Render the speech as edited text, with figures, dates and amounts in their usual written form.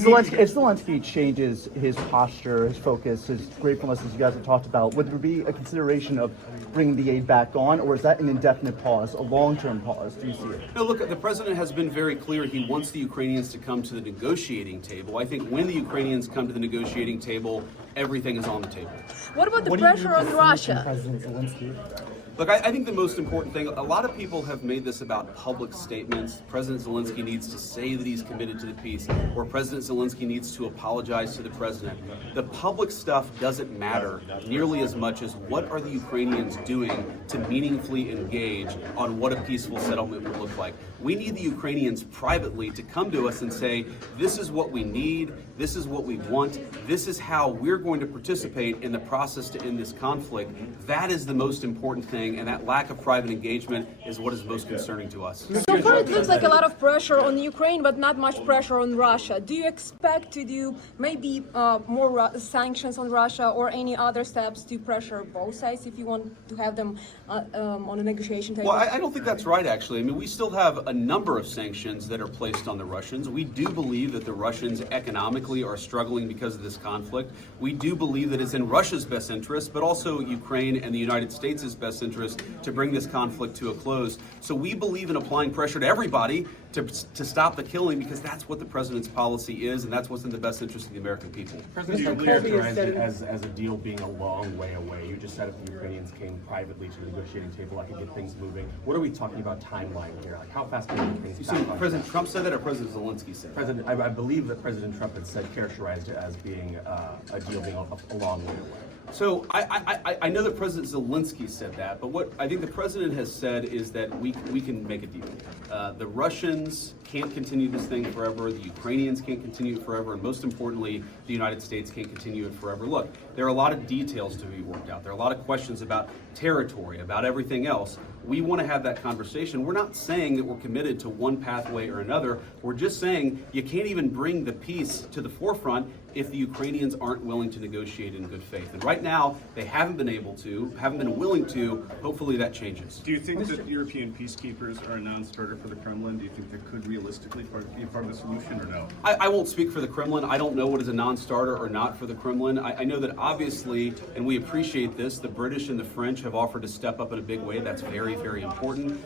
If Zelensky changes his posture, his focus, his gratefulness, as you guys have talked about, would there be a consideration of bringing the aid back on, or is that an indefinite pause, a long-term pause? Do you see it? No, look, the president has been very clear. He wants the Ukrainians to come to the negotiating table. I think when the Ukrainians come to the negotiating table, everything is on the table. What about the pressure on Russia? President Zelensky? Look, I think the most important thing, a lot of people have made this about public statements. President Zelensky needs to say that he's committed to the peace, or President Zelensky needs to apologize to the president. The public stuff doesn't matter nearly as much as what are the Ukrainians doing to meaningfully engage on what a peaceful settlement would look like. We need the Ukrainians privately to come to us and say, this is what we need, this is what we want, this is how we're going to participate in the process to end this conflict. That is the most important thing, and that lack of private engagement is what is most concerning to us. So far, it looks like a lot of pressure on Ukraine, but not much pressure on Russia. Do you expect to do maybe more sanctions on Russia or any other steps to pressure both sides if you want to have them on a negotiation table? Well, I don't think that's right, actually. I mean, we still have a number of sanctions that are placed on the Russians. We do believe that the Russians economically are struggling because of this conflict. We do believe that it's in Russia's best interest, but also Ukraine and the United States' best interest to bring this conflict to a close. So we believe in applying pressure to everybody to stop the killing, because that's what the president's policy is, and that's what's in the best interest of the American people. President, you characterized it as a deal being a long way away. You just said if the Ukrainians came privately to the negotiating table, I could get things moving. What are we talking about timeline here? Like, how fast can we get things You see, President Trump said that, or President Zelensky said that? I believe that President Trump had characterized it as being a deal being a long way away. So I know that President Zelensky said that, but what I think the president has said is that we can make a deal. The Russians can't continue this thing forever. The Ukrainians can't continue it forever. And most importantly, the United States can't continue it forever. Look, there are a lot of details to be worked out. There are a lot of questions about territory, about everything else. We want to have that conversation. We're not saying that we're committed to one pathway or another. We're just saying you can't even bring the peace to the forefront if the Ukrainians aren't willing to negotiate in good faith. And right now, they haven't been able to, haven't been willing to. Hopefully that changes. Do you think that European peacekeepers are a non-starter for the Kremlin? Do you think they could realistically be part of the solution, or no? I won't speak for the Kremlin. I don't know what is a non-starter or not for the Kremlin. I know that obviously, and we appreciate this, the British and the French have offered to step up in a big way. That's very, very important.